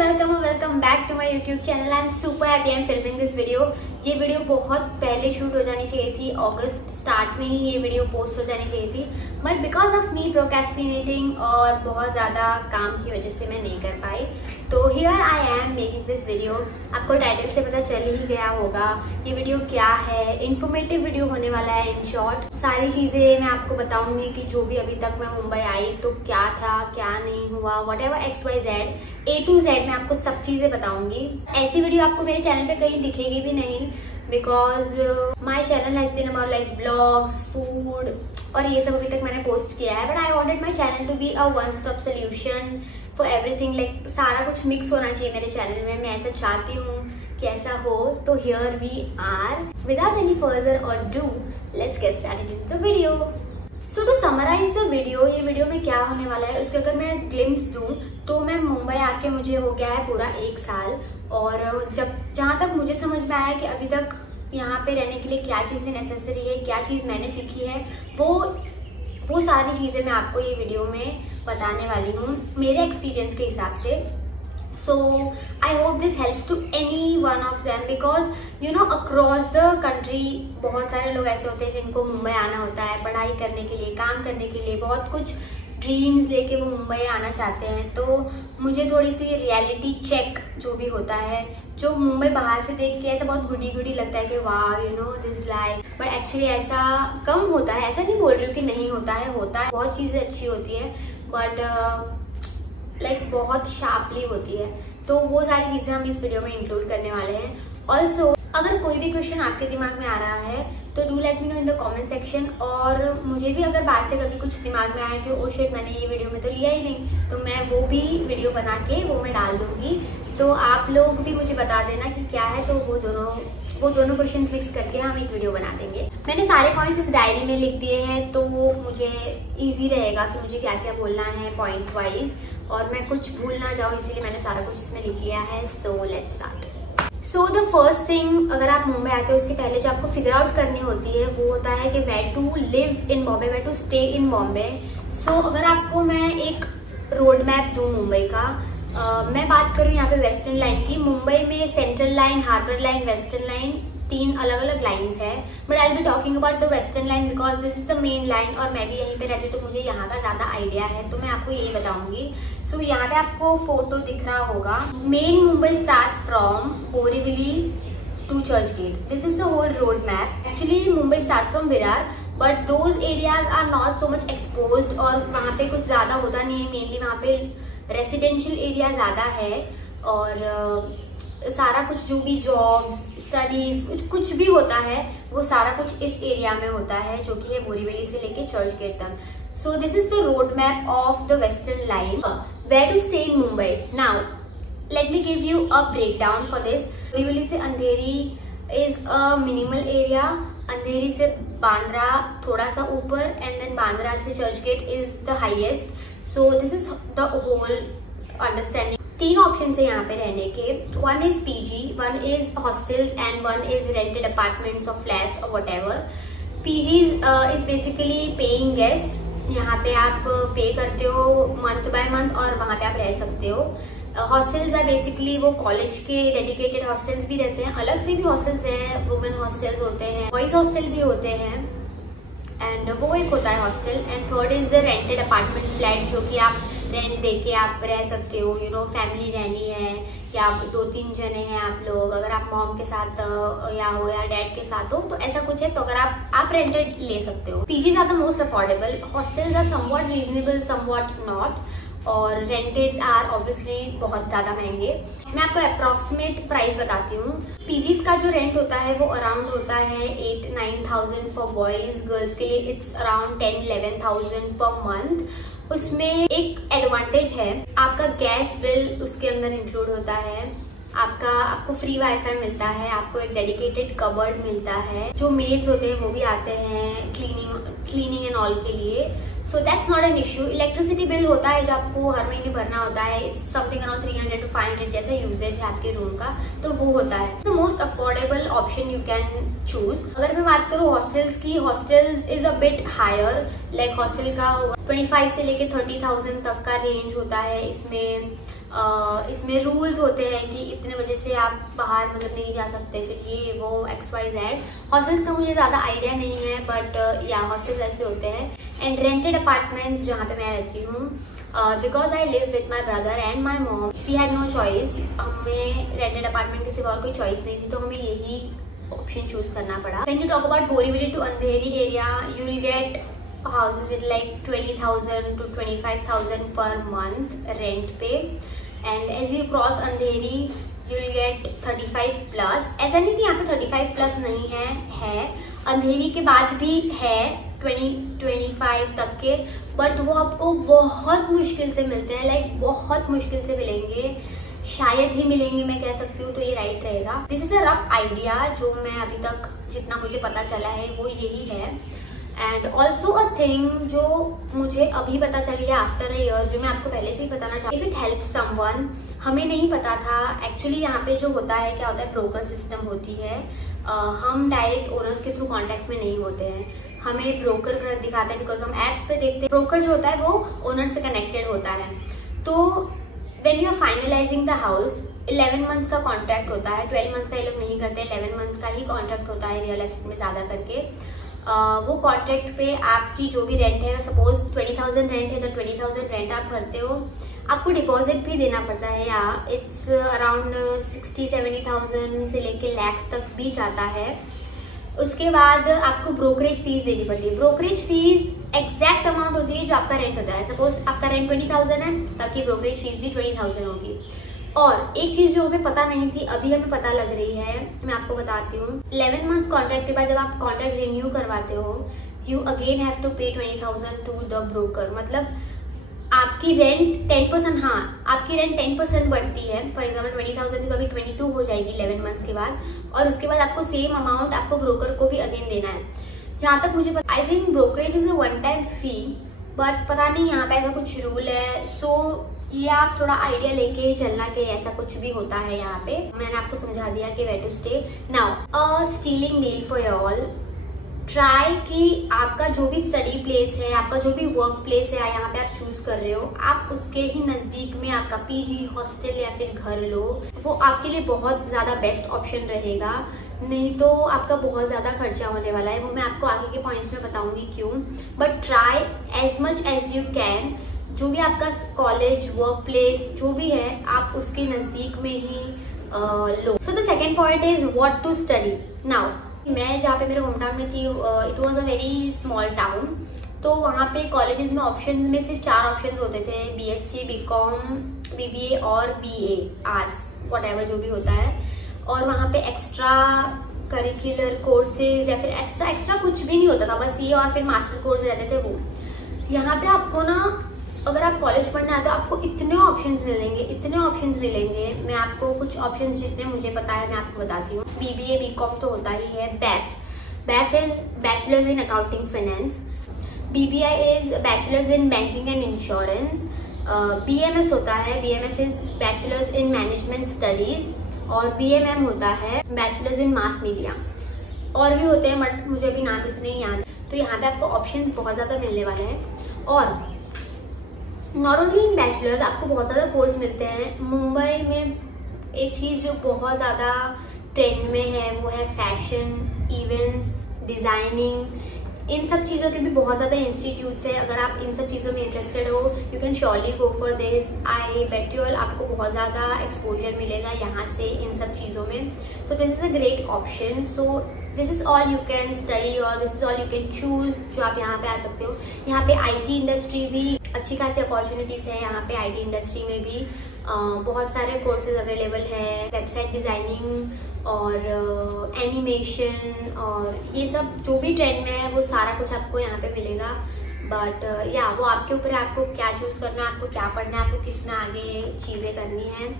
Welcome back to my YouTube channel. I am super happy I am filming this video. ये video बहुत पहले shoot हो जानी चाहिए थी, अगस्त स्टार्ट में ही ये वीडियो पोस्ट हो जानी चाहिए थी, but because of me procrastinating और बहुत ज़्यादा काम की वजह से मैं नहीं कर पाई। तो here I am making this video. आपको टाइटल से पता चल ही गया होगा ये वीडियो क्या है। इन्फॉर्मेटिव वीडियो होने वाला है। इन शॉर्ट सारी चीज़ें मैं आपको बताऊंगी कि जो भी अभी तक मैं मुंबई आई तो क्या था, क्या नहीं हुआ, what ever XYZ A to Z मैं आपको सब चीजें बताऊंगी। ऐसी वीडियो आपको मेरे चैनल पे कहीं दिखेगी भी नहीं, because my channel has been about like blogs, food और ये सब अभी तक मैंने पोस्ट किया है। But I wanted my channel to be a one stop solution for everything. Like सारा कुछ मिक्स होना चाहिए मेरे चैनल में, मैं ऐसा चाहती हूँ कि ऐसा हो। तो here we are, without any further ado, let's get started in the video. So to summarize the video, ये वीडियो में क्या होने वाला है उसके अगर मैं ग्लिम्स दूं तो मैं मुंबई आके मुझे हो गया है पूरा 1 साल। और जहाँ तक मुझे समझ में आया कि अभी तक यहाँ पे रहने के लिए क्या चीज़ें नेसेसरी है, क्या चीज़ मैंने सीखी है, वो सारी चीज़ें मैं आपको ये वीडियो में बताने वाली हूँ मेरे एक्सपीरियंस के हिसाब से। So I hope this helps to any one of them because you know across the country बहुत सारे लोग ऐसे होते हैं जिनको मुंबई आना होता है पढ़ाई करने के लिए, काम करने के लिए, बहुत कुछ ड्रीम्स लेके वो मुंबई आना चाहते हैं। तो मुझे थोड़ी सी रियलिटी चेक जो भी होता है, जो मुंबई बाहर से देख के ऐसा बहुत गुडी गुडी लगता है कि वाह you know this life, but actually ऐसा कम होता है। ऐसा नहीं बोल रही हूँ कि नहीं होता है, बहुत चीज़ें अच्छी होती है, बट लाइक बहुत शार्पली होती है। तो वो सारी चीज़ें हम इस वीडियो में इंक्लूड करने वाले हैं। ऑल्सो अगर कोई भी क्वेश्चन आपके दिमाग में आ रहा है तो do let me know in the comment section. और मुझे भी अगर बाद से कभी कुछ दिमाग में आया कि ओ शिट मैंने ये वीडियो में तो लिया ही नहीं, तो मैं वो भी वीडियो बना के वो मैं डाल दूंगी। तो आप लोग भी मुझे बता देना कि क्या है, तो वो दोनों क्वेश्चन मिक्स करके हम एक वीडियो बना देंगे। मैंने सारे पॉइंट्स इस डायरी में लिख दिए हैं तो मुझे ईजी रहेगा कि मुझे क्या क्या बोलना है पॉइंट वाइज, और मैं कुछ भूल ना जाऊँ, इसीलिए मैंने सारा कुछ इसमें लिख लिया है। So let's start. So the first thing, अगर आप मुंबई आते हो उसके पहले जो आपको फिगर आउट करनी होती है वो होता है कि where to live in Bombay, where to stay in Bombay. So अगर आपको मैं एक रोड मैप दूँ मुंबई का, मैं बात करूँ यहाँ पे वेस्टर्न लाइन की। मुंबई में central line, harbour line, western line, 3 अलग अलग लाइन्स है, but I will be talking about the western line because this is the main line और मैं भी यहीं पे रहती हूँ तो मुझे यहाँ का ज्यादा आइडिया है, तो मैं आपको यही बताऊंगी। सो यहाँ पे आपको फोटो दिख रहा होगा। Main Mumbai starts from Borivali to Churchgate. This is the whole road map. Actually Mumbai starts from Virar, but those areas are not so much exposed और वहाँ पे कुछ ज्यादा होता नहीं है। मेनली वहाँ पे रेसिडेंशियल एरिया ज्यादा है और सारा कुछ जो भी जॉब्स, स्टडीज, कुछ भी होता है वो सारा कुछ इस एरिया में होता है, जो कि है बोरीवली से लेके चर्च गेट तक। So this is the road map of the western line. Where to stay in Mumbai. Now let me give you a breakdown for this. Borivali से Andheri is a minimal area. Andheri से बांद्रा थोड़ा सा ऊपर, एंड देन बांद्रा से Churchgate is the highest. So this is the whole understanding. 3 option है यहाँ पे रहने के। 1 is PG, 1 is hostels and 1 is rented apartments और फ्लैट्स और what PG is basically paying guest. यहाँ पे आप पे करते हो मंथ बाय मंथ और वहाँ पे आप रह सकते हो। हॉस्टल्स है बेसिकली वो कॉलेज के डेडिकेटेड हॉस्टल्स भी रहते हैं, अलग से भी हॉस्टल्स हैं, वुमेन हॉस्टल्स होते हैं, बॉयज हॉस्टल भी होते हैं, एंड वो एक होता है hostel. And third is the rented apartment flat, जो कि आप रेंट देके आप रह सकते हो। यू नो फैमिली रहनी है या आप 2-3 जने हैं आप लोग, अगर आप मॉम के साथ या हो या डैड के साथ हो तो ऐसा कुछ है, तो अगर आप रेंटेड ले सकते हो। PGs are the most affordable, hostels are somewhat reasonable, somewhat not, और रेंटेड्स आर ऑब्वियसली बहुत ज्यादा महंगे। मैं आपको अप्रॉक्सीमेट प्राइस बताती हूँ। PGs का जो रेंट होता है वो अराउंड होता है 8-9,000 फॉर बॉयज। गर्ल्स के लिए इट्स अराउंड 10-11,000 पर मंथ। उसमें एक एडवांटेज है, आपका गैस बिल उसके अंदर इंक्लूड होता है, आपको फ्री वाईफाई मिलता है, आपको एक डेडिकेटेड कबर्ड मिलता है, जो मेड्स होते हैं वो भी आते हैं क्लीनिंग एंड ऑल के लिए। So that's not an issue. Electricity bill होता है जो आपको हर महीने भरना होता है, इट्स समथिंग अराउंड 300 to 500 जैसा यूजेज है आपके रूम का, तो वो होता है। The most affordable option you can choose. अगर मैं बात करूँ हॉस्टल्स की, hostels is a bit higher, like hostel का होगा 25 से लेके 30,000 तक का रेंज होता है। इसमें इसमें रूल्स होते हैं कि इतने बजे से आप बाहर मतलब नहीं जा सकते, फिर ये वो XYZ। हॉस्टल्स का मुझे ज़्यादा आइडिया नहीं है, बट या हॉस्टल्स ऐसे होते हैं। एंड रेंटेड अपार्टमेंट्स जहाँ पे मैं रहती हूँ, because I live with my brother and my mom, we had no choice. हमें रेंटेड अपार्टमेंट के सिवा और कोई चॉइस नहीं थी, तो हमें यही ऑप्शन चूज करना पड़ा। When you talk about Borivali to Andheri area, you will get houses in like 20,000 to 25,000 per month rent पे, and as you cross Andheri you will get 35 plus। ऐसा नहीं कि यहाँ पे 35 plus नहीं है अंधेरी के बाद भी है 20-25 तक के, बट वो आपको बहुत मुश्किल से मिलते हैं, लाइक बहुत मुश्किल से मिलेंगे, शायद ही मिलेंगे मैं कह सकती हूँ, तो ये राइट रहेगा। This is a rough idea, जो मैं अभी तक जितना मुझे पता चला है वो यही है। एंड ऑल्सो अ थिंग जो मुझे अभी पता चली है आफ्टर अ ईयर, जो मैं आपको पहले से ही बताना चाहती हूँ, इफ इट हेल्प समवन। हमें नहीं पता था एक्चुअली यहाँ पे जो होता है, क्या होता है, ब्रोकर सिस्टम होती है। हम डायरेक्ट ओनर्स के थ्रू कॉन्टेक्ट में नहीं होते हैं, हमें ब्रोकर घर दिखाते हैं, बिकॉज हम एप्स पे देखते हैं। ब्रोकर जो होता है वो ओनर से कनेक्टेड होता है। तो when you are finalizing the house, 11 months का कॉन्ट्रैक्ट होता है, 12 मंथ्स का ये लोग नहीं करते, 11 मंथ का ही कॉन्ट्रैक्ट होता है रियल एस्टेट में ज़्यादा करके। वो कॉन्ट्रैक्ट पे आपकी जो भी रेंट है, सपोज 20,000 रेंट है तो 20,000 रेंट आप भरते हो, आपको डिपॉजिट भी देना पड़ता है, या इट्स अराउंड 60-70,000 से लेके लाख तक भी जाता है। उसके बाद आपको ब्रोकरेज फीस देनी पड़ती है। ब्रोकरेज फीस एग्जैक्ट अमाउंट होती है जो आपका रेंट होता है। सपोज आपका रेंट 20,000 है, तब की ब्रोकरेज फीस भी 20,000 होगी। और एक चीज जो हमें पता नहीं थी, अभी हमें पता लग रही है, मैं आपको बताती हूँ। 11 मंथ्स कॉन्ट्रैक्ट के बाद जब आप कॉन्ट्रैक्ट रिन्यू करवाते हो, यू अगेन हैव टू पे 20,000 टू द ब्रोकर। मतलब आपकी रेंट 10%, हाँ आपकी रेंट 10% बढ़ती है। फॉर एग्जाम्पल 20,000 तो अभी 22 हो जाएगी 11 मंथ्स के बाद, और उसके बाद आपको सेम अमाउंट आपको ब्रोकर को भी अगेन देना है। जहाँ तक मुझे पता, I think brokerage is a one time fee, but पता नहीं यहाँ पे ऐसा कुछ रूल है। सो ये आप थोड़ा आइडिया लेके ही चलना कि ऐसा कुछ भी होता है यहाँ पे। मैंने आपको समझा दिया कि where to stay. Now stealing deal for you all, try कि आपका जो भी स्टडी प्लेस है, आपका जो भी वर्क प्लेस है यहाँ पे आप चूज कर रहे हो, आप उसके ही नजदीक में आपका पीजी, हॉस्टल या फिर घर लो। वो आपके लिए बहुत ज्यादा बेस्ट ऑप्शन रहेगा, नहीं तो आपका बहुत ज्यादा खर्चा होने वाला है। वो मैं आपको आगे के पॉइंट्स में बताऊंगी क्यों, but try as much as you can, जो भी आपका कॉलेज, वर्क प्लेस जो भी है, आप उसके नजदीक में ही लो। So the second point is what to study. Now मैं जहाँ पे मेरे होम टाउन में थी, it was a very small town, तो वहाँ पे कॉलेजेस में ऑप्शंस में सिर्फ 4 ऑप्शंस होते थे, BSc, BCom, BBA और BA आर्ट्स, व्हाटएवर जो भी होता है। और वहाँ पे एक्स्ट्रा करिकुलर कोर्सेज या फिर एक्स्ट्रा कुछ भी नहीं होता था, बस ये और फिर मास्टर कोर्स रहते थे वो। यहाँ पे आपको ना, अगर आप कॉलेज पढ़ना है तो आपको इतने ऑप्शंस मिलेंगे। मैं आपको कुछ ऑप्शंस जितने मुझे पता है मैं आपको बताती हूँ। BBA, BCom तो होता ही है। BAF is bachelors in accounting finance. BBI is bachelors in banking and insurance. BMS होता है, BMS is bachelors in management studies. और BMM होता है बैचलर्स इन मास मीडिया। और भी होते हैं बट मुझे अभी नाम इतने ही याद है। तो यहाँ पे आपको ऑप्शंस बहुत ज्यादा मिलने वाले हैं। और नॉट ओनली इन बैचलर्स, आपको बहुत ज़्यादा कोर्स मिलते हैं। मुंबई में एक चीज़ जो बहुत ज़्यादा ट्रेंड में है वो है फैशन, इवेंट्स, डिज़ाइनिंग। इन सब चीज़ों के भी बहुत ज़्यादा इंस्टीट्यूट्स है। अगर आप इन सब चीज़ों में इंटरेस्टेड हो, you can surely go for this. I bet you all आपको बहुत ज़्यादा एक्सपोजर मिलेगा यहाँ से इन सब चीज़ों में। So this is a great option. So this is all you can study और this is all you can choose, जो आप यहाँ पे आ सकते हो। यहाँ पे IT इंडस्ट्री भी अच्छी खासी अपॉर्चुनिटीज है। यहाँ पे IT इंडस्ट्री में भी बहुत सारे कोर्सेज अवेलेबल है, वेबसाइट डिजाइनिंग और एनिमेशन और ये सब जो भी ट्रेंड में है वो सारा कुछ आपको यहाँ पे मिलेगा। बट या वो आपके ऊपर है, आपको क्या चूज करना है, आपको क्या पढ़ना है, आपको किस में आगे चीजें करनी है।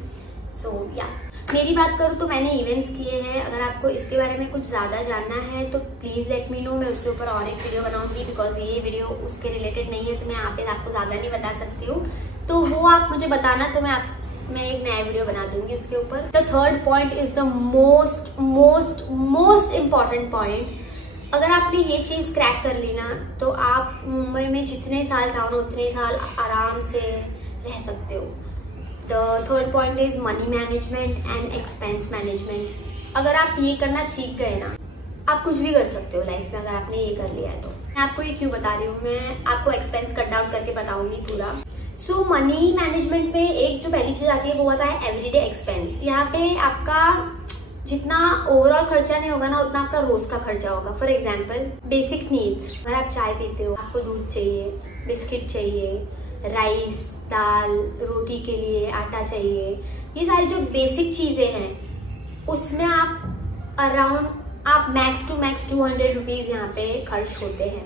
सो या मेरी बात करूँ तो मैंने इवेंट्स किए हैं। अगर आपको इसके बारे में कुछ ज़्यादा जानना है तो प्लीज़ लेट मी नो, मैं उसके ऊपर और एक वीडियो बनाऊंगी। बिकॉज ये वीडियो उसके रिलेटेड नहीं है तो मैं यहाँ पे आपको ज़्यादा नहीं बता सकती हूँ, तो वो आप मुझे बताना, तो मैं एक नया वीडियो बना दूंगी उसके ऊपर। The third point is the most important point. अगर आपने ये चीज़ क्रैक कर ली ना तो आप मुंबई में जितने साल चाहो उतने साल आराम से रह सकते हो। The third point is money management and expense management. अगर आप ये करना सीख गए ना, आप कुछ भी कर सकते हो लाइफ में अगर आपने ये कर लिया है तो। मैं आपको ये क्यों बता रही हूँ, मैं आपको एक्सपेंस कट डाउन करके बताऊंगी पूरा। सो मनी मैनेजमेंट में एक जो पहली चीज आती है वो होता है एवरीडे एक्सपेंस। यहाँ पे आपका जितना ओवरऑल खर्चा नहीं होगा ना, उतना आपका रोज का खर्चा होगा। फॉर एग्जाम्पल बेसिक नीड्स, अगर आप चाय पीते हो, आपको दूध चाहिए, बिस्किट चाहिए, राइस, दाल, रोटी के लिए आटा चाहिए, ये सारी जो बेसिक चीजें हैं उसमें आप मैक्स टू मैक्स 200 रुपीज यहाँ पे खर्च होते हैं।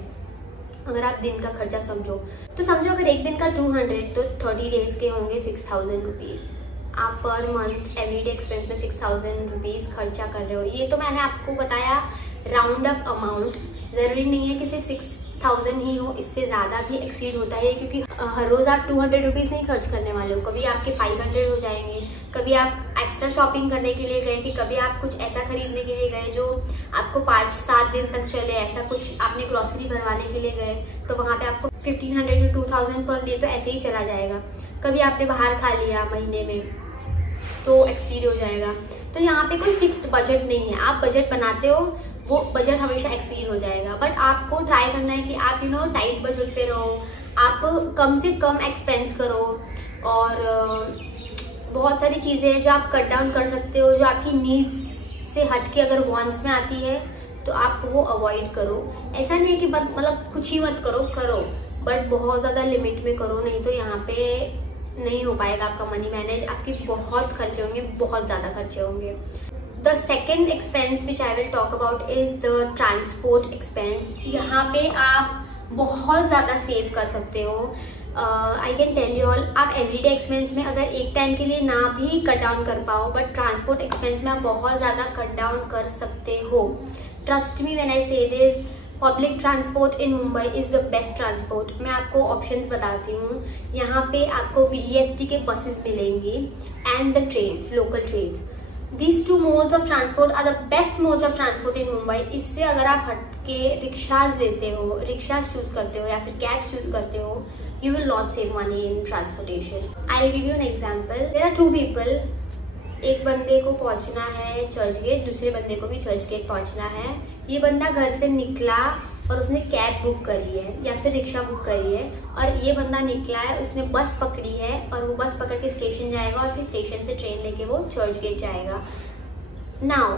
अगर आप दिन का खर्चा समझो तो समझो अगर एक दिन का 200 तो 30 डेज के होंगे 6000 रुपीज। आप पर मंथ एवरीडे एक्सपेंस में 6000 रुपीज खर्चा कर रहे हो। ये तो मैंने आपको बताया राउंड अप अमाउंट, जरूरी नहीं है कि सिर्फ 6000 ही हो, इससे ज्यादा भी एक्सीड होता है क्योंकि हर रोज आप 200 रुपीज नहीं खर्च करने वाले हो। कभी आपके 500 हो जाएंगे, कभी आप एक्स्ट्रा शॉपिंग करने के लिए गए, कि कभी आप कुछ ऐसा खरीदने के लिए गए जो आपको 5-7 दिन तक चले, ऐसा कुछ आपने ग्रोसरी भरवाने के लिए गए तो वहां पे आपको 1500 to 2000 पर डे तो ऐसे ही चला जाएगा। कभी आपने बाहर खा लिया महीने में तो एक्सीड हो जाएगा। तो यहाँ पे कोई फिक्स्ड बजट नहीं है, आप बजट बनाते हो वो बजट हमेशा एक्सीड हो जाएगा। बट आपको ट्राई करना है कि आप टाइट बजट पे रहो, आप कम से कम एक्सपेंस करो और बहुत सारी चीजें हैं जो आप कट डाउन कर सकते हो, जो आपकी नीड्स से हटके अगर वांट्स में आती है तो आप वो अवॉइड करो। ऐसा नहीं है कि मतलब कुछ ही मत करो बट बहुत ज्यादा लिमिट में करो, नहीं तो यहाँ पे नहीं हो पाएगा आपका मनी मैनेज। आपके बहुत खर्चे होंगे, बहुत ज्यादा खर्चे होंगे। The second expense which I will talk about is the transport expense. यहाँ पे आप बहुत ज्यादा सेव कर सकते हो। I can tell you all, आप एवरीडे एक्सपेंस में अगर एक टाइम के लिए ना भी कट डाउन कर पाओ, बट ट्रांसपोर्ट एक्सपेंस में आप बहुत ज्यादा कट डाउन कर सकते हो। ट्रस्ट मी व्हेन आई से this, public transport in Mumbai is the best transport. मैं आपको ऑप्शंस बताती हूँ। यहाँ पे आपको BEST के बसेस मिलेंगी and the train, local trains. These two modes of transport are the best modes of transport in Mumbai। इससे अगर आप हटके रिक्शाज लेते हो, रिक्शाज चूज करते हो या फिर कैब्स चूज करते हो, you will not save money in transportation। I'll give you an example। There are two people, एक बंदे को पहुंचना है चर्च गेट, दूसरे बंदे को भी चर्च गेट पहुंचना है। ये बंदा घर से निकला और उसने कैब बुक करी है या फिर रिक्शा बुक करी है, और ये बंदा निकला है, उसने बस पकड़ी है और वो बस पकड़ के स्टेशन जाएगा और फिर स्टेशन से ट्रेन लेके वो चर्च गेट जाएगा। नाउ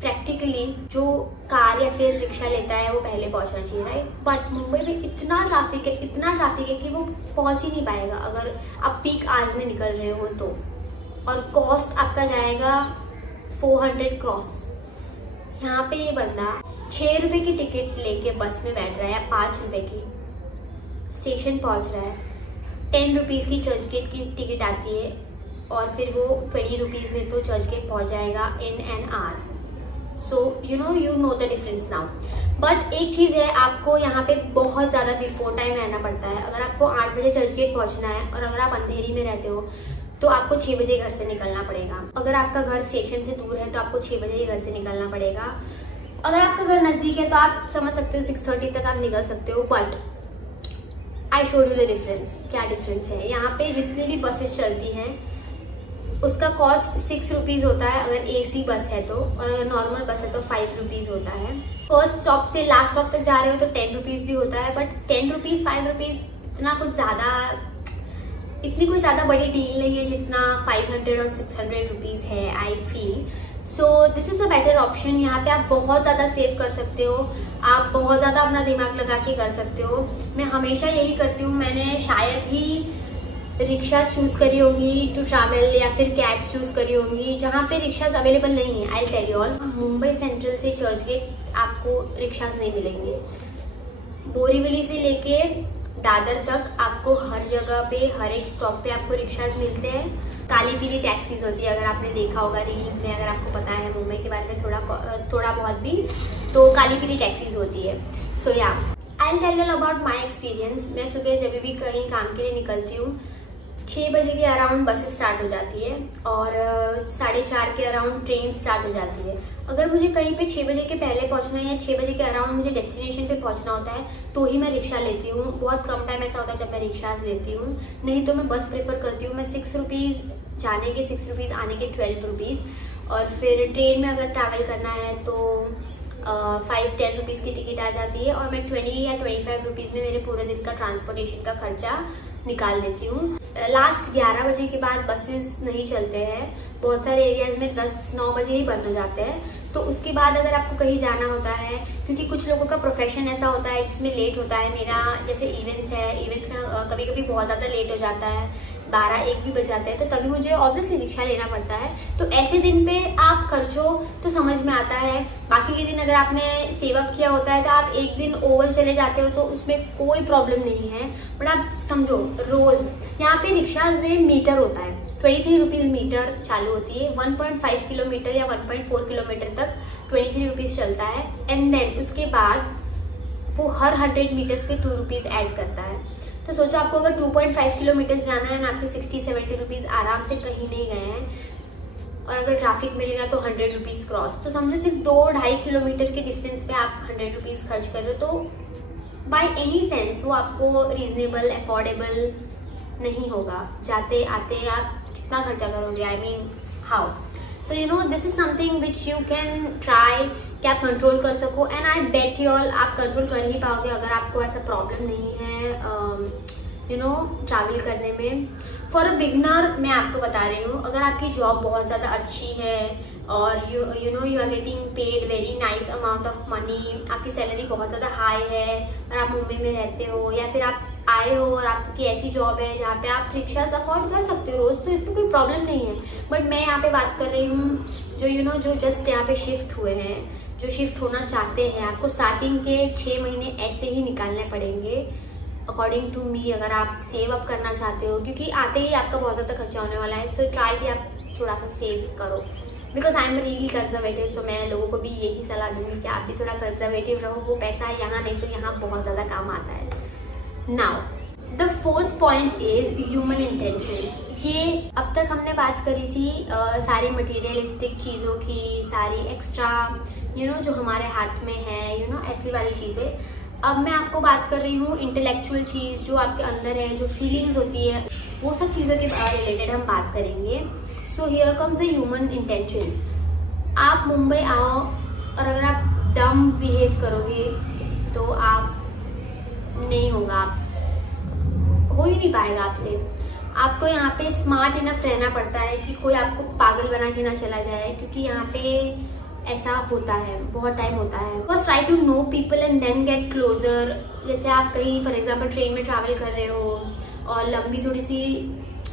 प्रैक्टिकली जो कार या फिर रिक्शा लेता है वो पहले पहुंचना चाहिए, राइट? बट मुंबई में इतना ट्रैफिक है कि वो पहुंच ही नहीं पाएगा अगर आप पीक आवर्स में निकल रहे हो तो। और कॉस्ट आपका जाएगा 400 क्रॉस। यहाँ पे ये बंदा 6 रुपए की टिकट लेके बस में बैठ रहा है, 5 रुपए की, स्टेशन पहुंच रहा है, 10 रुपीज की चर्च गेट की टिकट आती है और फिर वो 20 रुपीज में तो चर्च गेट पहुंच जाएगा in an hour. So you know the difference now. But एक चीज है, आपको यहाँ पे बहुत ज्यादा बिफोर टाइम रहना पड़ता है। अगर आपको 8 बजे चर्च गेट पहुंचना है और अगर आप अंधेरी में रहते हो तो आपको 6 बजे घर से निकलना पड़ेगा। अगर आपका घर स्टेशन से दूर है तो आपको 6 बजे ही घर से निकलना पड़ेगा। अगर आपका घर नजदीक है तो आप समझ सकते हो 6:30 तक आप निकल सकते हो। But I showed you the difference. क्या डिफरेंस है? यहाँ पे जितनी भी बसेस चलती हैं उसका कॉस्ट 6 रुपीज होता है अगर AC बस है तो, और अगर नॉर्मल बस है तो 5 रुपीज होता है। फर्स्ट स्टॉप से लास्ट स्टॉप तक जा रहे हो तो 10 रुपीज भी होता है। बट 10 रुपीज 5 रुपीज इतनी कोई ज्यादा बड़ी डील नहीं है जितना 500 और 600 रुपीज है, I feel. So this is a better option. यहाँ पे आप बहुत ज्यादा सेव कर सकते हो, आप बहुत ज्यादा अपना दिमाग लगा के कर सकते हो। मैं हमेशा यही करती हूँ। मैंने शायद ही रिक्शा चूज करी होंगी टू ट्रैवल या फिर कैब्स चूज करी होंगी जहाँ पे रिक्शाज अवेलेबल नहीं है। I tell you all, Mumbai central से चर्च गेट आपको रिक्शाज नहीं मिलेंगे। बोरीवली से लेके दादर तक आपको हर जगह पे, हर एक स्टॉप पे आपको रिक्शाज मिलते हैं। काली पीली टैक्सीज होती है, अगर आपने देखा होगा रील्स में, अगर आपको पता है मुंबई के बारे में थोड़ा बहुत भी, तो काली पीली टैक्सीज होती है। So yeah I will tell you about my experience. मैं सुबह जब भी कहीं काम के लिए निकलती हूँ, 6 बजे के अराउंड बस स्टार्ट हो जाती है और 4:30 के अराउंड ट्रेन स्टार्ट हो जाती है। अगर मुझे कहीं पे 6 बजे के पहले पहुंचना है या 6 बजे के अराउंड मुझे डेस्टिनेशन पे पहुंचना होता है तो ही मैं रिक्शा लेती हूँ। बहुत कम टाइम ऐसा होता है जब मैं रिक्शा लेती हूँ, नहीं तो मैं बस प्रेफर करती हूँ। मैं 6 रुपीज़ जाने के, 6 रुपीज़ आने के, 12 रुपीज़। और फिर ट्रेन में अगर ट्रैवल करना है तो 5-10 रुपीज़ की टिकट आ जाती है और मैं 20 या 25 रुपीज़ में मेरे पूरे दिन का ट्रांसपोर्टेशन का खर्चा निकाल देती हूँ। लास्ट 11 बजे के बाद बसेस नहीं चलते हैं, बहुत सारे एरियाज में 10-9 बजे ही बंद हो जाते हैं। तो उसके बाद अगर आपको कहीं जाना होता है, क्योंकि कुछ लोगों का प्रोफेशन ऐसा होता है जिसमें लेट होता है, मेरा जैसे इवेंट्स है, इवेंट्स में कभी कभी बहुत ज़्यादा लेट हो जाता है, 12-1 भी बज जाते हैं, तो तभी मुझे ऑब्वियसली रिक्शा लेना पड़ता है। तो ऐसे दिन पे आप खर्चो तो समझ में आता है। बाकी के दिन अगर आपने सेव अप किया होता है तो आप एक दिन ओवर चले जाते हो तो उसमें कोई प्रॉब्लम नहीं है। बट आप समझो रोज यहाँ पे रिक्शाज में मीटर होता है, 23 रुपीज़ मीटर चालू होती है। 1.5 किलोमीटर या 1.4 किलोमीटर तक 23 रुपीज़ चलता है। एंड देन उसके बाद वो हर 100 मीटर्स पे 2 रुपीज़ ऐड करता है। तो सोचो आपको अगर 2.5 किलोमीटर्स जाना है ना, आपके 60-70 रुपीज़ आराम से कहीं नहीं गए हैं। और अगर ट्रैफिक मिलेगा तो 100 रुपीज़ क्रॉस, तो समझो सिर्फ 2-2.5 किलोमीटर के डिस्टेंस पे आप 100 रुपीज़ खर्च कर रहे हो। तो बाय एनी सेंस वो आपको रीजनेबल, अफोर्डेबल नहीं होगा। जाते आते आप कितना खर्चा करोगे? I mean how? So you know this is something which you can try कि आप कंट्रोल कर सको। And I bet you all आप कंट्रोल कर ही पाओगे अगर आपको ऐसा प्रॉब्लम नहीं है यू नो ट्रैवल करने में। फॉर अ बिगनर मैं आपको बता रही हूँ, अगर आपकी जॉब बहुत ज़्यादा अच्छी है और you know you are getting paid very nice amount of money, आपकी सैलरी बहुत ज़्यादा हाई है और आप मुंबई में रहते हो, या फिर आप आए हो और आपकी ऐसी जॉब है जहाँ पे आप रिक्शास अफोर्ड कर सकते हो रोज, तो इसमें कोई प्रॉब्लम नहीं है। बट मैं यहाँ पे बात कर रही हूँ जो यू नो जो जस्ट यहाँ पे शिफ्ट हुए हैं, जो शिफ्ट होना चाहते हैं, आपको स्टार्टिंग के 6 महीने ऐसे ही निकालने पड़ेंगे अकॉर्डिंग टू मी, अगर आप सेव अप करना चाहते हो, क्योंकि आते ही आपका बहुत ज़्यादा खर्चा होने वाला है। सो ट्राई कि आप थोड़ा सा सेव करो, because I am really conservative. So मैं लोगों को भी यही सलाह दूंगी कि आप भी थोड़ा कंजर्वेटिव रहो। वो पैसा यहाँ नहीं तो यहाँ बहुत ज़्यादा काम आता है। Now the 4th point is human intention. ये अब तक हमने बात करी थी सारी मटेरियलिस्टिक चीज़ों की, सारी एक्स्ट्रा यू नो जो हमारे हाथ में है, यू नो ऐसी वाली चीज़ें। अब मैं आपको बात कर रही हूँ इंटेलेक्चुअल चीज़ जो आपके अंदर है, जो फीलिंग्स होती है, वो सब चीज़ों के रिलेटेड हम बात करेंगे। So here comes the human intentions. आप मुंबई आओ और अगर आप डम बिहेव करोगे तो आप नहीं होगा, आप हो ही नहीं पाएगा आपसे। आपको यहाँ पे स्मार्ट इनफ रहना पड़ता है कि कोई आपको पागल बना के ना चला जाए, क्योंकि यहाँ पे ऐसा होता है, बहुत टाइम होता है। बस try to know people and then get closer. जैसे आप कहीं फॉर एग्जांपल ट्रेन में ट्रैवल कर रहे हो और लंबी थोड़ी सी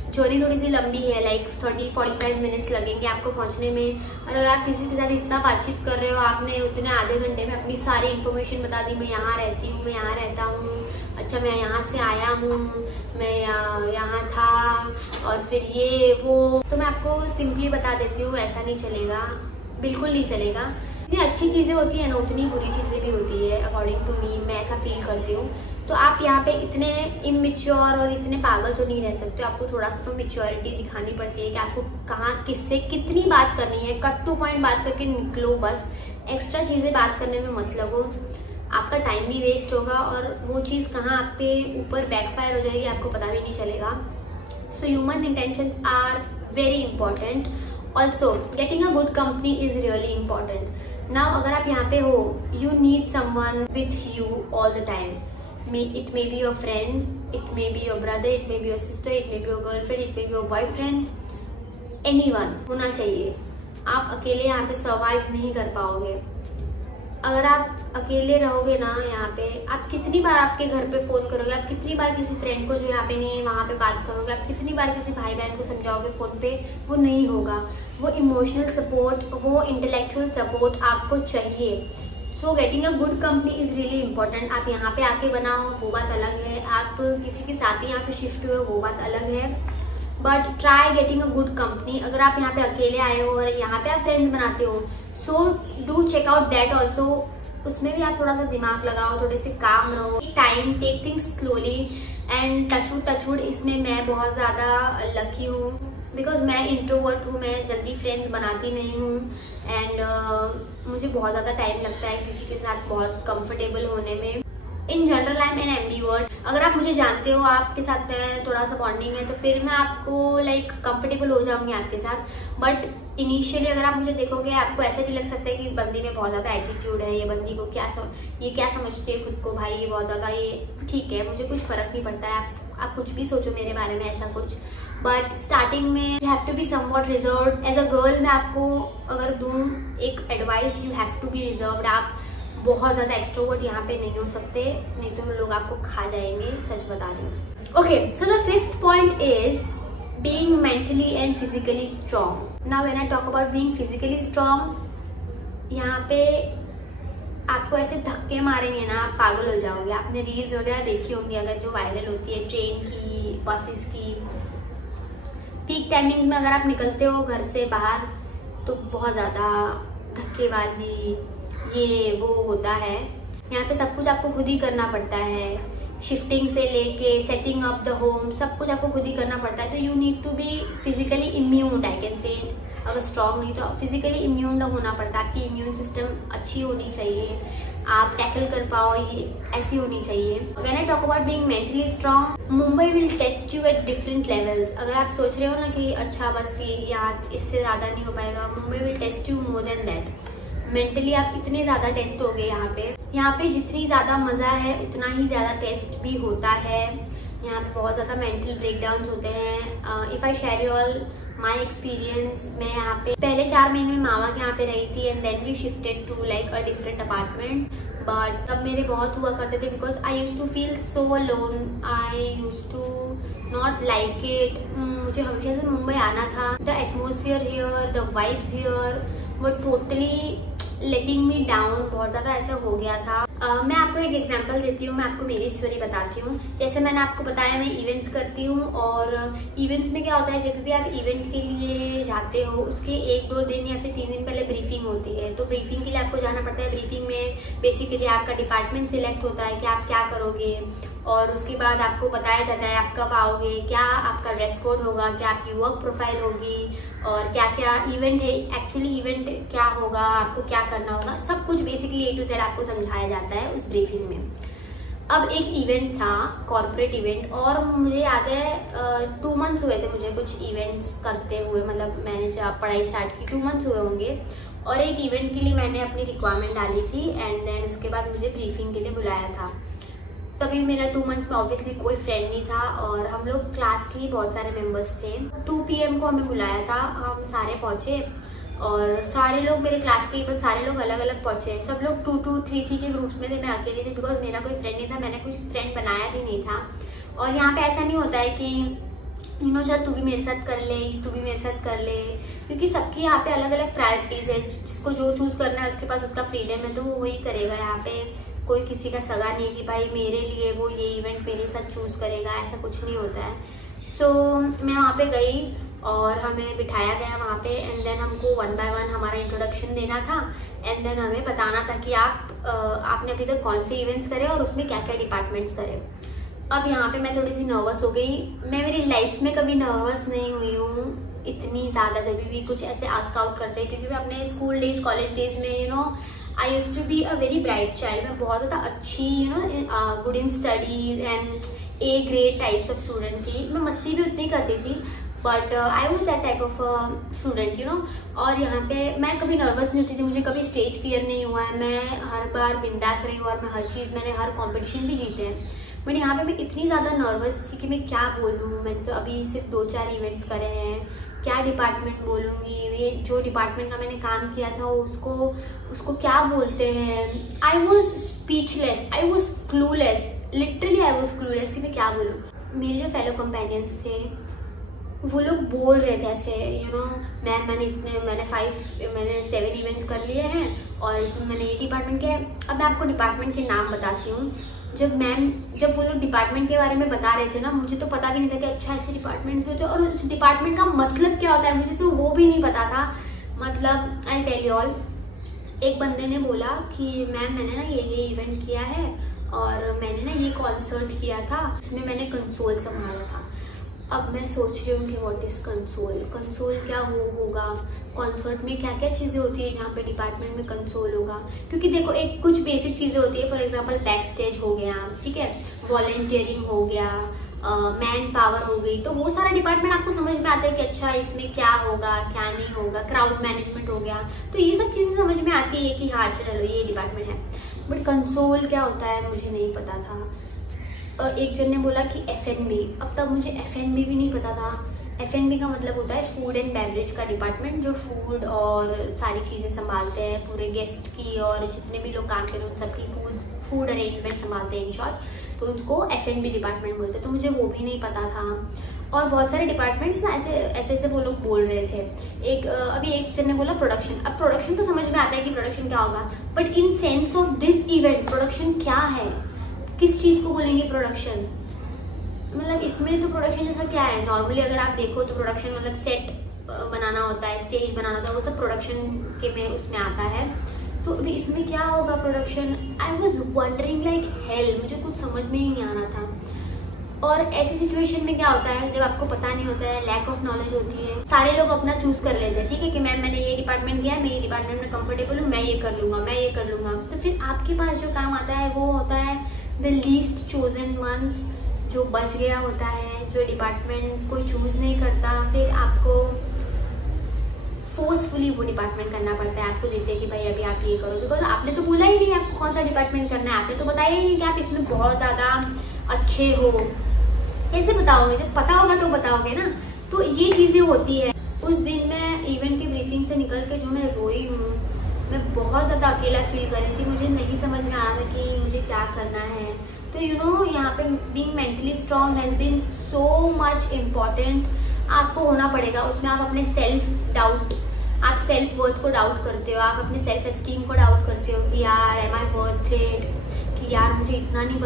जर्नी थोड़ी सी लंबी है, लाइक 30-45 मिनट्स लगेंगे आपको पहुंचने में, और अगर आप किसी के साथ इतना बातचीत कर रहे हो, आपने उतने आधे घंटे में अपनी सारी इन्फॉर्मेशन बता दी, मैं यहाँ रहती हूँ, मैं यहाँ रहता हूँ, अच्छा मैं यहाँ से आया हूँ, मैं यहाँ था और फिर ये वो, तो मैं आपको सिंपली बता देती हूँ ऐसा नहीं चलेगा, बिल्कुल नहीं चलेगा। इतनी अच्छी चीज़ें होती है ना, उतनी बुरी चीज़ें भी होती है अकॉर्डिंग टू मी, मैं ऐसा फील करती हूँ। तो आप यहाँ पे इतने इमेच्योर और इतने पागल तो नहीं रह सकते, आपको थोड़ा सा तो मेच्योरिटी दिखानी पड़ती है कि आपको कहाँ किससे कितनी बात करनी है। कट टू पॉइंट बात करके निकलो बस, एक्स्ट्रा चीज़ें बात करने में मत लगो, आपका टाइम भी वेस्ट होगा और वो चीज़ कहाँ आप पे ऊपर बैकफायर हो जाएगी आपको पता भी नहीं चलेगा। So human intentions are very important. Also getting a good company is really important. Now अगर आप यहाँ पे हो, you need someone with you all the time. It may be your friend, it may be your brother, it may be your sister, it may be your girlfriend, it may be your boyfriend, anyone होना चाहिए। आप अकेले यहाँ पे survive नहीं कर पाओगे। अगर आप अकेले रहोगे ना यहाँ पे, आप कितनी बार आपके घर पे फोन करोगे, आप कितनी बार किसी फ्रेंड को जो यहाँ पे नहीं है वहाँ पे बात करोगे, आप कितनी बार किसी भाई बहन को समझाओगे फोन पे, वो नहीं होगा। वो इमोशनल सपोर्ट, वो इंटेलेक्चुअल सपोर्ट आपको चाहिए। So getting a good company is really important. आप यहाँ पे आके बनाओ वो बात अलग है, आप किसी के साथ ही यहाँ पे शिफ्ट हुए वो बात अलग है, but try getting a good company. अगर आप यहाँ पे अकेले आए हो और यहाँ पे आप फ्रेंड्स बनाते हो, so do check out that also. उसमें भी आप थोड़ा सा दिमाग लगाओ, थोड़े से काम रहो, time, take things slowly. And touch wood इसमें मैं बहुत ज़्यादा लकी हूँ, बिकॉज मैं इंट्रोवर्ट हूँ, मैं जल्दी फ्रेंड्स बनाती नहीं हूँ एंड मुझे बहुत ज़्यादा टाइम लगता है किसी के साथ बहुत कंफर्टेबल होने में। In general I am an ambivert. अगर आप मुझे जानते हो, आपके साथ में थोड़ा सा बॉन्डिंग है, तो फिर मैं आपको लाइक कंफर्टेबल हो जाऊंगी आपके साथ। बट इनिशियली अगर आप मुझे देखोगे, आपको ऐसे भी लग सकता है कि इस बंदी में बहुत ज़्यादा एटीट्यूड है, ये बंदी को ये क्या समझती है खुद को, भाई ये बहुत ज़्यादा, ये ठीक है, मुझे कुछ फर्क नहीं पड़ता है, आप कुछ भी सोचो मेरे बारे में, ऐसा कुछ। बट स्टार्टिंग में you have to be somewhat reserved. As a girl मैं आपको अगर दूँ एक advice, you have to be reserved. आप बहुत ज़्यादा एक्सट्रोवर्ट यहाँ पे नहीं हो सकते, नहीं तो लोग आपको खा जाएंगे, सच बता रही हूँ। Okay, so the 5th point is being mentally and physically strong. Now when I talk about being physically strong, यहाँ पे आपको ऐसे धक्के मारेंगे ना, आप पागल हो जाओगे। आपने रील्स वगैरह देखी होंगी, अगर जो वायरल होती है ट्रेन की, बसेस की, पीक टाइमिंग्स में अगर आप निकलते हो घर से बाहर तो बहुत ज़्यादा धक्केबाजी, ये वो होता है। यहाँ पे सब कुछ आपको खुद ही करना पड़ता है, शिफ्टिंग से लेके सेटिंग अप द होम, सब कुछ आपको खुद ही करना पड़ता है। तो you need to be physically immuned, I can say. अगर स्ट्रॉन्ग नहीं तो फिजिकली इम्यून्ड होना पड़ता है। आपकी इम्यून सिस्टम अच्छी होनी चाहिए, आप टैकल कर पाओ, ये ऐसी होनी चाहिए। When I talk about being mentally strong, Mumbai will test you at different levels. अगर आप सोच रहे हो ना कि अच्छा बस ये यहाँ इससे ज़्यादा नहीं हो पाएगा, Mumbai will test you more than that. Mentally आप इतने ज़्यादा टेस्ट हो गए यहाँ पे जितनी ज़्यादा मज़ा है उतना ही ज़्यादा टेस्ट भी होता है। यहाँ पे बहुत ज़्यादा मेंटल ब्रेकडाउन्स होते हैं। If I share you all my experience, मैं यहाँ पे पहले 4 महीने में मामा के यहाँ पे रही थी and then we shifted to like a different apartment. But तब मेरे बहुत हुआ करते थे, because I use to feel so alone, I use to not like it. मुझे हमेशा से मुंबई आना था। The atmosphere here, the vibes here were totally letting me down. बहुत ज़्यादा ऐसा हो गया था। मैं आपको एक एग्जांपल देती हूँ, मैं आपको मेरी स्टोरी बताती हूँ। जैसे मैंने आपको बताया, मैं इवेंट्स करती हूँ और इवेंट्स में क्या होता है, जब भी आप इवेंट के लिए जाते हो उसके 1-2 दिन या फिर 3 दिन पहले ब्रीफिंग होती है। तो ब्रीफिंग के लिए आपको जाना पड़ता है। ब्रीफिंग में बेसिकली आपका डिपार्टमेंट सिलेक्ट होता है कि आप क्या करोगे, और उसके बाद आपको बताया जाता है आप कब आओगे, क्या आपका ड्रेस कोड होगा, क्या आपकी वर्क प्रोफाइल होगी, और क्या क्या इवेंट है, एक्चुअली इवेंट क्या होगा, आपको क्या करना होगा, सब कुछ बेसिकली A to Z आपको समझाया जाता है उस ब्रीफिंग में। अब एक इवेंट था, कॉर्पोरेट इवेंट, और मुझे याद है 2 मंथ्स हुए थे मुझे कुछ इवेंट्स करते हुए। मतलब मैंने जब पढ़ाई स्टार्ट की 2 मंथ्स हुए होंगे, और एक इवेंट के लिए मैंने अपनी रिक्वायरमेंट डाली थी एंड देन उसके बाद मुझे ब्रीफिंग के लिए बुलाया था। तभी मेरा 2 मंथ्स में ऑब्वियसली कोई फ्रेंड नहीं था और हम लोग क्लास के ही बहुत सारे मेंबर्स थे। 2 PM को हमें बुलाया था, हम सारे पहुँचे और सारे लोग मेरे क्लास के, बस सारे लोग अलग अलग पहुँचे। सब लोग 2-2, 3-3 के ग्रुप्स में थे। मैं अकेली थी बिकॉज मेरा कोई फ्रेंड नहीं था, मैंने कुछ फ्रेंड बनाया भी नहीं था। और यहाँ पे ऐसा नहीं होता है कि चल तू भी मेरे साथ कर ले, तू भी मेरे साथ कर ले, क्योंकि सबकी यहाँ पे अलग अलग प्रायोरिटीज़ है। जिसको जो चूज़ करना है उसके पास उसका फ्रीडम है, तो वो वही करेगा। यहाँ पे कोई किसी का सगा नहीं कि भाई मेरे लिए वो ये इवेंट मेरे साथ चूज़ करेगा, ऐसा कुछ नहीं होता है। सो मैं वहाँ पे गई और हमें बिठाया गया वहाँ पे एंड देन हमको 1 by 1 हमारा इंट्रोडक्शन देना था एंड देन हमें बताना था कि आपने अभी तक कौन से इवेंट्स करे और उसमें क्या क्या डिपार्टमेंट्स करे। अब यहाँ पे मैं थोड़ी सी नर्वस हो गई। मैं मेरी लाइफ में कभी नर्वस नहीं हुई हूँ इतनी ज़्यादा, जब भी कुछ ऐसे आस्क आउट करते हैं, क्योंकि मैं अपने स्कूल डेज, कॉलेज डेज में I use to be a very bright child. मैं बहुत ज़्यादा अच्छी good in studies and A grade types of student थी। मैं मस्ती भी उतनी करती थी, but I was that type of student और यहाँ पे मैं कभी नर्वस नहीं होती थी, मुझे कभी स्टेज फियर नहीं हुआ है। मैं हर बार बिंदास रही हूँ और मैं हर चीज़, मैंने हर कॉम्पिटिशन भी जीते हैं। बट यहाँ पे मैं इतनी ज़्यादा नर्वस थी कि मैं क्या बोलूँ। मैंने तो अभी सिर्फ 2-4 इवेंट्स करे हैं, क्या डिपार्टमेंट बोलूँगी, ये जो डिपार्टमेंट का मैंने काम किया था उसको क्या बोलते हैं। I was speechless, I was clueless, literally I was clueless कि मैं क्या बोलूँ। मेरे जो फेलो कंपेनियंस थे वो लोग बोल रहे थे ऐसे मैम मैंने 7 इवेंट्स कर लिए हैं और इसमें मैंने ये डिपार्टमेंट किया है। अब मैं आपको डिपार्टमेंट के नाम बताती हूँ। जब वो लोग डिपार्टमेंट के बारे में बता रहे थे ना, मुझे तो पता भी नहीं था कि अच्छा ऐसे डिपार्टमेंट्स भी होते हैं और उस डिपार्टमेंट का मतलब क्या होता है, मुझे तो वो भी नहीं पता था। मतलब आई टेल यू ऑल, एक बंदे ने बोला कि मैम मैंने ना ये इवेंट किया है और मैंने ना ये कॉन्सर्ट किया था, उसमें मैंने कंसोल संभाला था। अब मैं सोच रही हूँ कि व्हाट इज़ कंसोल, कंसोल क्या होगा, कॉन्सर्ट में क्या क्या चीज़ें होती है जहाँ पे डिपार्टमेंट में कंसोल होगा। क्योंकि देखो एक कुछ बेसिक चीज़ें होती है, फॉर एग्जांपल बैक स्टेज हो गया, ठीक है, वॉलंटियरिंग हो गया, मैन पावर हो गई, तो वो सारा डिपार्टमेंट आपको समझ में आता है कि अच्छा इसमें क्या होगा क्या नहीं होगा, क्राउड मैनेजमेंट हो गया, तो ये सब चीज़ें समझ में आती है कि हाँ अच्छा चलो ये डिपार्टमेंट है। बट कंसोल क्या होता है मुझे नहीं पता था। एक जन ने बोला कि F&B, अब तक मुझे F&B भी नहीं पता था। F&B का मतलब होता है फूड एंड बेवरेज का डिपार्टमेंट, जो फूड और सारी चीज़ें संभालते हैं, पूरे गेस्ट की और जितने भी लोग काम कर रहे हैं उन सबकी फूड अरेंजमेंट संभालते हैं इन शॉर्ट, तो उसको F&B डिपार्टमेंट बोलते हैं। तो मुझे वो भी नहीं पता था। और बहुत सारे डिपार्टमेंट्स ना ऐसे वो लोग बोल रहे थे। अभी एक जन ने बोला प्रोडक्शन। अब प्रोडक्शन तो समझ में आता है कि प्रोडक्शन क्या होगा, but in sense of this event production क्या है, किस चीज़ को बोलेंगे प्रोडक्शन, मतलब इसमें तो प्रोडक्शन जैसा क्या है। नॉर्मली अगर आप देखो तो प्रोडक्शन मतलब सेट बनाना होता है, स्टेज बनाना होता है, वो सब प्रोडक्शन के में उसमें आता है। तो अभी इसमें क्या होगा production, I was wondering like hell, मुझे कुछ समझ में ही नहीं आ रहा था। और ऐसी सिचुएशन में क्या होता है, जब आपको पता नहीं होता है, लैक ऑफ नॉलेज होती है, सारे लोग अपना चूज कर लेते हैं, ठीक है कि मैम मैंने ये डिपार्टमेंट किया है, मैं ये डिपार्टमेंट में कंफर्टेबल हूँ, मैं ये कर लूंगा, मैं ये कर लूंगा। तो फिर आपके पास जो काम आता है वो होता है द लीस्ट चोजन वन, जो बच गया होता है, जो डिपार्टमेंट कोई चूज नहीं करता, फिर आपको फोर्सफुली वो डिपार्टमेंट करना पड़ता है। आपको देते हैं कि भाई अभी आप ये करो, बिकॉज आपने तो बोला ही नहीं आपको कौन सा डिपार्टमेंट करना है, आपने तो बताया ही नहीं कि आप इसमें बहुत ज़्यादा अच्छे हो। कैसे बताओगे, जब पता होगा तो बताओगे ना। तो ये चीज़ें होती है। उस दिन मैं इवेंट की ब्रीफिंग से निकल के जो मैं रोई हूँ, मैं बहुत ज़्यादा अकेला फील कर रही थी, मुझे नहीं समझ में आ रहा था कि मुझे क्या करना है। तो यू नो यहाँ पे being mentally strong has been so much important. आपको होना पड़ेगा उसमें। आप अपने सेल्फ डाउट, आप सेल्फ वर्थ को डाउट करते हो, आप अपने सेल्फ एस्टीम को डाउट करते हो कि यार एम आई वर्थ इट, कि यार मुझे इतना नहीं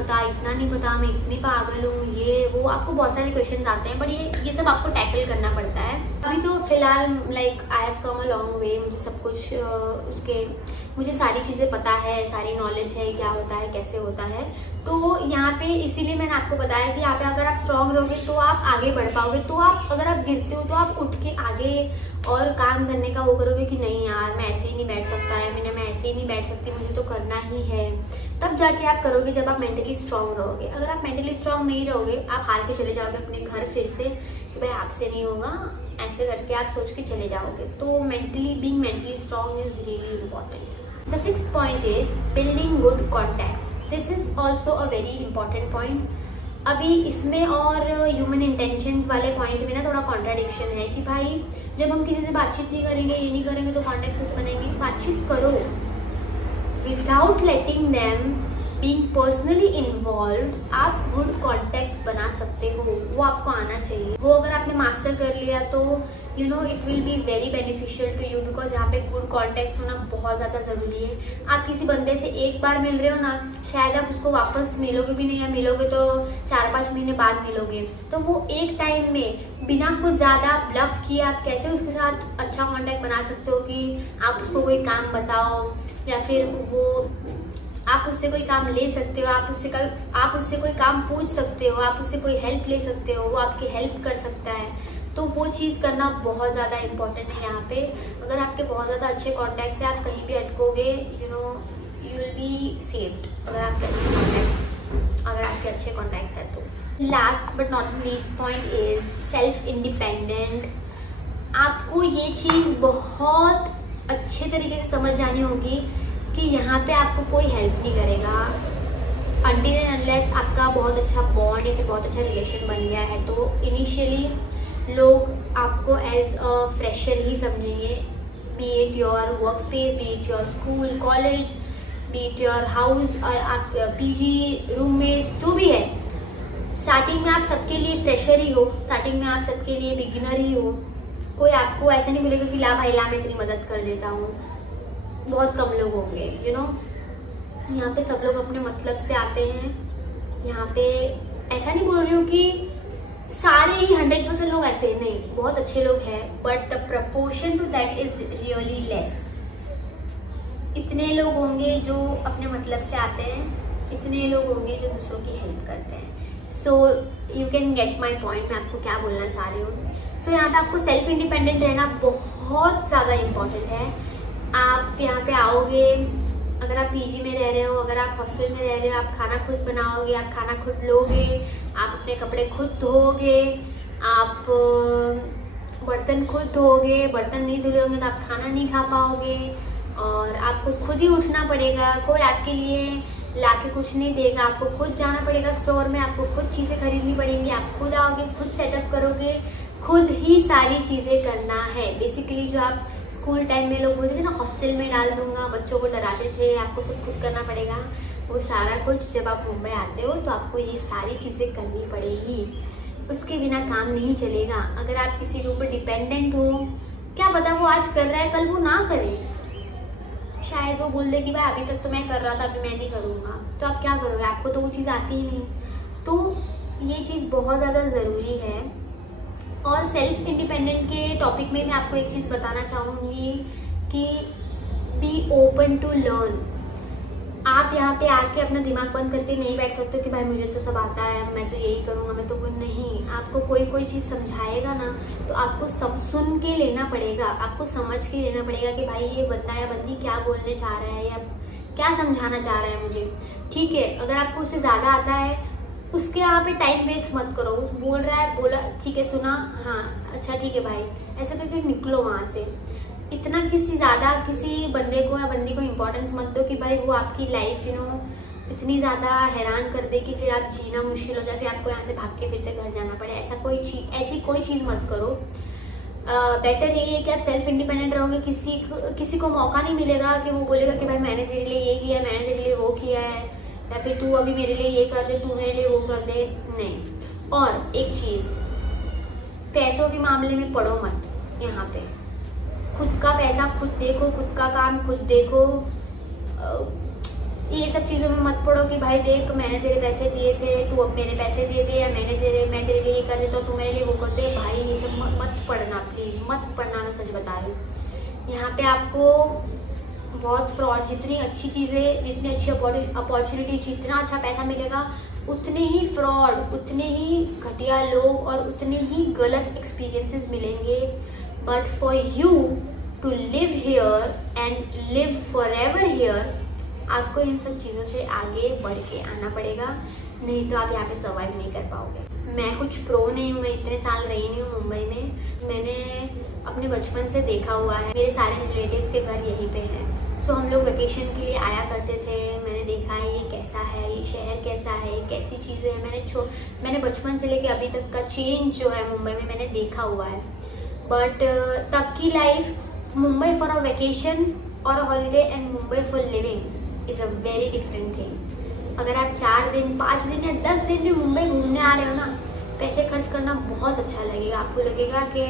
पता, मैं इतनी पागल हूँ, ये वो, आपको बहुत सारे क्वेश्चंस आते हैं, बट ये सब आपको टैकल करना पड़ता है। अभी तो फिलहाल like I have come a long way, मुझे सब कुछ मुझे सारी चीज़ें पता है, सारी नॉलेज है क्या होता है कैसे होता है। तो यहाँ पे इसीलिए मैंने आपको बताया कि यहाँ पे अगर आप स्ट्रांग रहोगे तो आप आगे बढ़ पाओगे। तो आप अगर आप गिरते हो तो आप उठ के आगे और काम करने का वो करोगे कि नहीं यार मैं ऐसे ही नहीं बैठ सकता है, मैं ऐसे ही नहीं बैठ सकती, मुझे तो करना ही है। तब जाके आप करोगे जब आप मेंटली स्ट्रांग रहोगे। अगर आप मेंटली स्ट्रांग नहीं रहोगे, आप हार के चले जाओगे अपने घर फिर से कि भाई आपसे नहीं होगा, ऐसे करके आप सोच के चले जाओगे। तो being mentally strong is really important. The 6th point is building good contacts. This is also a very important point. अभी इसमें और ह्यूमन इंटेंशंस वाले पॉइंट में ना थोड़ा कॉन्ट्राडिक्शन है कि भाई जब हम किसी से बातचीत नहीं करेंगे, ये नहीं करेंगे तो कॉन्टैक्ट कैसे बनेंगे। बातचीत करो without letting them being personally involve. आप गुड कॉन्टैक्ट्स बना सकते हो, वो आपको आना चाहिए। वो अगर आपने मास्टर कर लिया तो you know it will be very beneficial to you, because यहाँ पे गुड कॉन्टैक्ट्स होना बहुत ज़्यादा ज़रूरी है। आप किसी बंदे से एक बार मिल रहे हो ना, शायद आप उसको वापस मिलोगे भी नहीं, या मिलोगे तो 4-5 महीने बाद मिलोगे। तो वो एक टाइम में बिना कुछ ज़्यादा ब्लफ किए आप कैसे उसके साथ अच्छा कॉन्टैक्ट बना सकते हो कि आप उसको कोई काम बताओ, या फिर वो आप उससे कोई काम ले सकते हो, आप उससे कोई काम पूछ सकते हो, आप उससे कोई हेल्प ले सकते हो, वो आपकी हेल्प कर सकता है। तो वो चीज़ करना बहुत ज़्यादा इम्पोर्टेंट है यहाँ पे। अगर आपके बहुत ज़्यादा अच्छे कॉन्टैक्ट्स हैं, आप कहीं भी अटकोगे यू विल बी सेव्ड अगर आपके अच्छे कॉन्टैक्ट्स हैं तो। Last but not least point is self independent. आपको ये चीज़ बहुत अच्छे तरीके से समझ जानी होगी कि यहाँ पे आपको कोई हेल्प नहीं करेगा अनटिल एंड अनलेस आपका बहुत अच्छा बॉन्ड या फिर बहुत अच्छा रिलेशन बन गया है। तो इनिशियली लोग आपको एज अ फ्रेशर ही समझेंगे, B it your work space, B it your school college, B it your house, और आप पीजी रूममेट्स जो भी है। स्टार्टिंग में आप सबके लिए फ्रेशर ही हो, स्टार्टिंग में आप सबके लिए बिगिनर ही हो। कोई आपको ऐसा नहीं बोलेगा कि ला भाई ला मैं तेरी मदद कर देता हूँ, बहुत कम लोग होंगे यू नो। यहाँ पे सब लोग अपने मतलब से आते हैं। यहाँ पे ऐसा नहीं बोल रही हूँ कि सारे ही 100% लोग ऐसे नहीं, बहुत अच्छे लोग हैं, but the proportion to that is really less. इतने लोग होंगे जो अपने मतलब से आते हैं, इतने लोग होंगे जो दूसरों की हेल्प करते हैं। So you can get my point, मैं आपको क्या बोलना चाह रही हूँ। सो यहाँ पे आपको सेल्फ इंडिपेंडेंट रहना बहुत ज़्यादा इम्पोर्टेंट है। आप यहाँ पे आओगे, अगर आप पीजी में रह रहे हो, अगर आप हॉस्टल में रह रहे हो, आप खाना खुद बनाओगे, आप खाना खुद लोगे, आप अपने कपड़े खुद धोओगे, आप बर्तन खुद धोओगे। बर्तन नहीं धुले होंगे तो आप खाना नहीं खा पाओगे, और आपको खुद ही उठना पड़ेगा। कोई आपके लिए लाके कुछ नहीं देगा, आपको खुद जाना पड़ेगा स्टोर में, आपको खुद चीज़ें खरीदनी पड़ेंगी, आप खुद आओगे, खुद सेटअप करोगे, खुद ही सारी चीज़ें करना है। बेसिकली जो आप स्कूल टाइम में लोग बोलते थे ना हॉस्टल में डाल दूंगा, बच्चों को डराते थे, आपको सब खुद करना पड़ेगा, वो सारा कुछ जब आप मुंबई आते हो तो आपको ये सारी चीज़ें करनी पड़ेगी। उसके बिना काम नहीं चलेगा। अगर आप किसी के ऊपर डिपेंडेंट हो, क्या पता वो आज कर रहा है कल वो ना करे, शायद वो बोल दे कि भाई अभी तक तो मैं कर रहा था, अभी मैं नहीं करूँगा, तो आप क्या करोगे? आपको तो वो चीज़ आती ही नहीं। तो ये चीज़ बहुत ज़्यादा ज़रूरी है। और सेल्फ इंडिपेंडेंट के टॉपिक में मैं आपको एक चीज़ बताना चाहूँगी कि बी ओपन टू लर्न। आप यहाँ पे आके अपना दिमाग बंद करके नहीं बैठ सकते हो कि भाई मुझे तो सब आता है, मैं तो यही करूँगा, मैं तो वो नहीं। आपको कोई चीज़ समझाएगा ना तो आपको सब सुन के लेना पड़ेगा, आपको समझ के लेना पड़ेगा कि भाई ये बंदा या बंदी क्या बोलने चाह रहा है या क्या समझाना चाह रहा है मुझे। ठीक है, अगर आपको उससे ज़्यादा आता है उसके यहाँ पे टाइम वेस्ट मत करो। बोल रहा है, बोला ठीक है, सुना, हाँ अच्छा ठीक है भाई, ऐसा करके निकलो वहाँ से। इतना किसी बंदे को या बंदी को इम्पोर्टेंस मत दो कि भाई वो आपकी लाइफ इतनी ज़्यादा हैरान कर दे कि फिर आप जीना मुश्किल हो जाए, फिर आपको यहाँ से भाग के फिर से घर जाना पड़े। ऐसी कोई चीज़ मत करो। बेटर यही है कि आप सेल्फ इंडिपेंडेंट रहोगे। किसी को मौका नहीं मिलेगा कि वो बोलेगा कि भाई मैंने तेरे लिए ये किया है, मैंने तेरे लिए वो किया है, या फिर तू अभी मेरे लिए ये कर दे, तू मेरे लिए वो कर दे, नहीं। और एक चीज़, पैसों के मामले में पड़ो मत। यहाँ पे खुद का पैसा खुद देखो, खुद का काम खुद देखो। ये सब चीज़ों में मत पड़ो कि भाई देख मैंने तेरे पैसे दिए थे, तू अब मेरे पैसे दे दे, या मैं तेरे लिए ये कर देता हूँ, तू मेरे लिए वो कर दे। भाई ये सब मत पढ़ना, प्लीज़ मत पढ़ना, मैं सच बता रही हूँ। यहाँ पे आपको बहुत फ्रॉड, जितनी अच्छी चीज़ें, जितनी अच्छी अपॉर्चुनिटी, जितना अच्छा पैसा मिलेगा, उतने ही फ्रॉड, उतने ही घटिया लोग और उतने ही गलत एक्सपीरियंसेस मिलेंगे। But for you to live here and live forever here, आपको इन सब चीज़ों से आगे बढ़ के आना पड़ेगा, नहीं तो आप यहाँ पे सर्वाइव नहीं कर पाओगे। मैं कुछ प्रो नहीं हूँ, मैं इतने साल रही नहीं हूँ मुंबई में, मैंने अपने बचपन से देखा हुआ है, मेरे सारे रिलेटिव्स के घर यहीं पे हैं। सो हम लोग वेकेशन के लिए आया करते थे, मैंने देखा है ये कैसा है, ये शहर कैसा है, कैसी चीज़ें हैं। मैंने बचपन से लेके अभी तक का चेंज जो है मुंबई में मैंने देखा हुआ है। बट तब की life, Mumbai for a vacation और a holiday and Mumbai for living is a very different thing. अगर आप 4 दिन 5 दिन या 10 दिन भी मुंबई घूमने आ रहे हो ना, पैसे खर्च करना बहुत अच्छा लगेगा। आपको लगेगा कि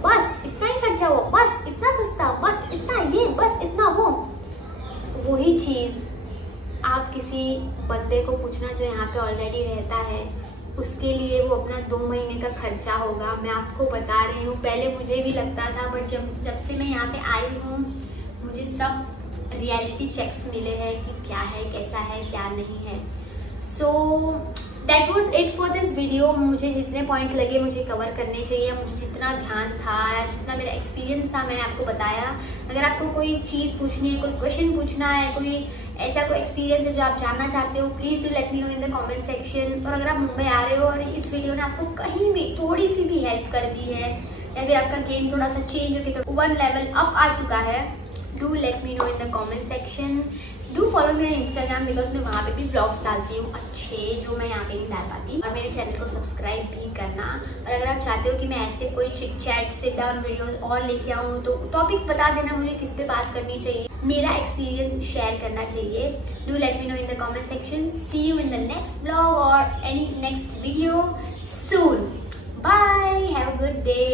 बस इतना ही खर्चा हुआ, बस इतना सस्ता, बस इतना ये, बस इतना वो। वही चीज़ आप किसी बंदे को पूछना जो यहाँ पे ऑलरेडी रहता है, उसके लिए वो अपना 2 महीने का खर्चा होगा। मैं आपको बता रही हूँ, पहले मुझे भी लगता था, बट जब से मैं यहाँ पे आई हूँ मुझे सब रियलिटी चेक्स मिले हैं कि क्या है, कैसा है, क्या नहीं है। So that was it for this video. मुझे जितने पॉइंट्स लगे मुझे कवर करने चाहिए, मुझे जितना ध्यान था या जितना मेरा एक्सपीरियंस था मैंने आपको बताया। अगर आपको कोई चीज़ पूछनी है, कोई क्वेश्चन पूछना है, कोई ऐसा कोई एक्सपीरियंस है जो आप जानना चाहते हो, please do let me know in the comment section. और अगर आप मुंबई आ रहे हो और इस वीडियो ने आपको कहीं भी थोड़ी सी भी हेल्प कर दी है, या फिर आपका गेम थोड़ा सा चेंज होकर तो 1 लेवल अप आ चुका है, do let me know in the comment section. Do follow me on Instagram, because मैं वहाँ पे भी व्लॉग्स डालती हूँ अच्छे, जो मैं यहाँ पे नहीं डाल पाती। और मेरे चैनल को सब्सक्राइब भी करना। और अगर आप चाहते हो कि मैं ऐसे कोई chit chat sit down videos और लेके आऊँ तो टॉपिक्स बता देना मुझे, किस पे बात करनी चाहिए, मेरा एक्सपीरियंस शेयर करना चाहिए। Do let me know in the comment section. See you in the next blog और any next video soon. Bye, have a good day.